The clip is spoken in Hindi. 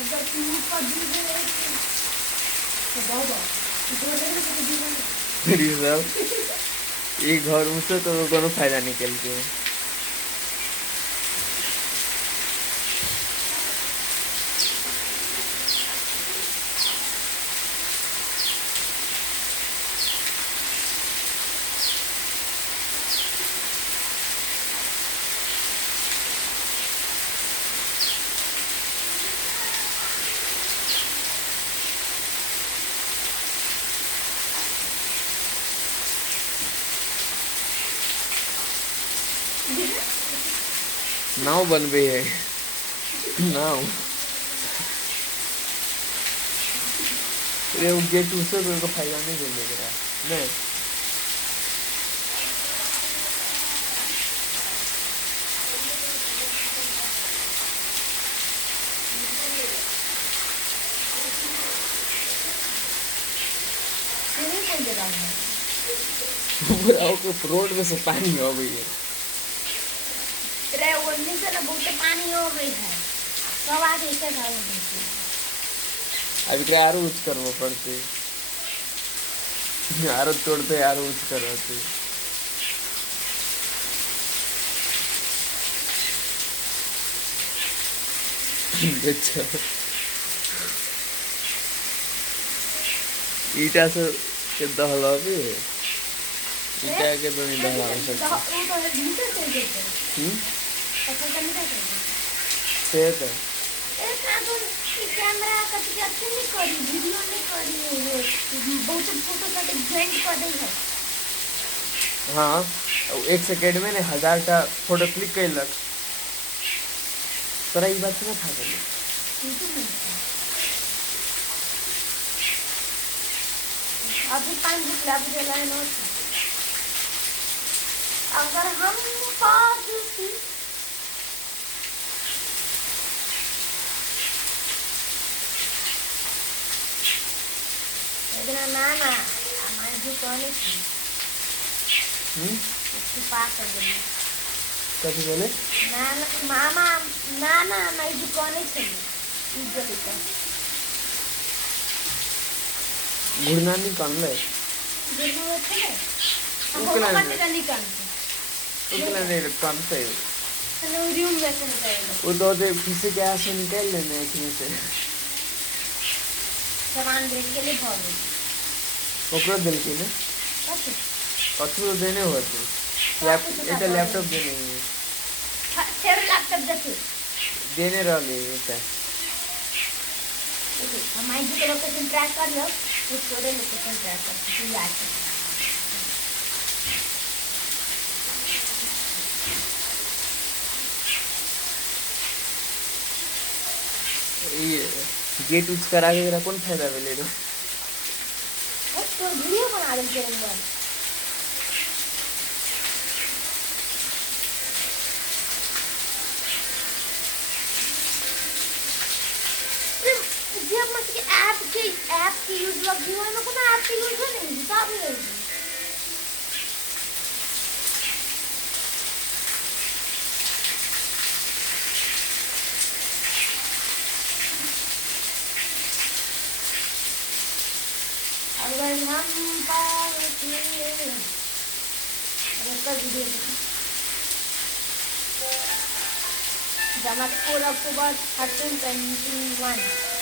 अगर तू कभी गए तो बाबा इधर से तो मेरी सब ये घर मुझसे तो कोनो फायदा निकल के नाव बन गई है नाव ये गेट उससे तो फायदा नहीं मिलेगा नहीं रोड में से पानी हो गई है वो नीचे ना बहुत पानी हो गई है सब आगे ऐसे घाव अभी क्या आरो यूज करना पड़ते आरो तोड़ते आरो यूज करवाते अच्छा ईटा से के दहला भी है ईटा के तो नहीं दहला सकते वो तो नीचे से देते ऐसा करने का से तो एक ना तो कैमरा का कैप्चर नहीं करी वीडियो नहीं करी बहुत फोटो का ब्लेंड कर दी है हाँ 1 सेकेंड में ने 1000 टा फोटो क्लिक कर लग तोरा ई बात ना था अभी 5 रुपया भी चला है नोट अगर हम पास थी इतना नाना हमारे जो कौन थी छुपा कर बोले कभी बोले नाना मामा नाना हमारी जो कौन थी इज्जत का घुड़ना नहीं कान ले देखो होते हैं उकला हम नहीं का निकाल उकला नहीं कान से हेलो रूम में से निकाल वो तो दे किसी के ऐसे निकाल लेने इसमें से सामान देने के लिए भाग ओकरो दिल के ने कथु देने हुआ थे लैपटॉप देने तेरे लैपटॉप देखे देने रहे ऐसा हमारी जो लोकेशन ट्रैक कर लो उस पूरे लोकेशन ट्रैक कर तू याद कर ये गेट यूज करा के तेरा कौन फायदा मिले रे तो वीडियो बना दे तेरे में जब मत के ऐप की यूज लगी हुई है ना कोई ऐप की यूज नहीं हिसाब नहीं अगर हम पावती अगर वीडियो जमा 4 अक्टूबर 1321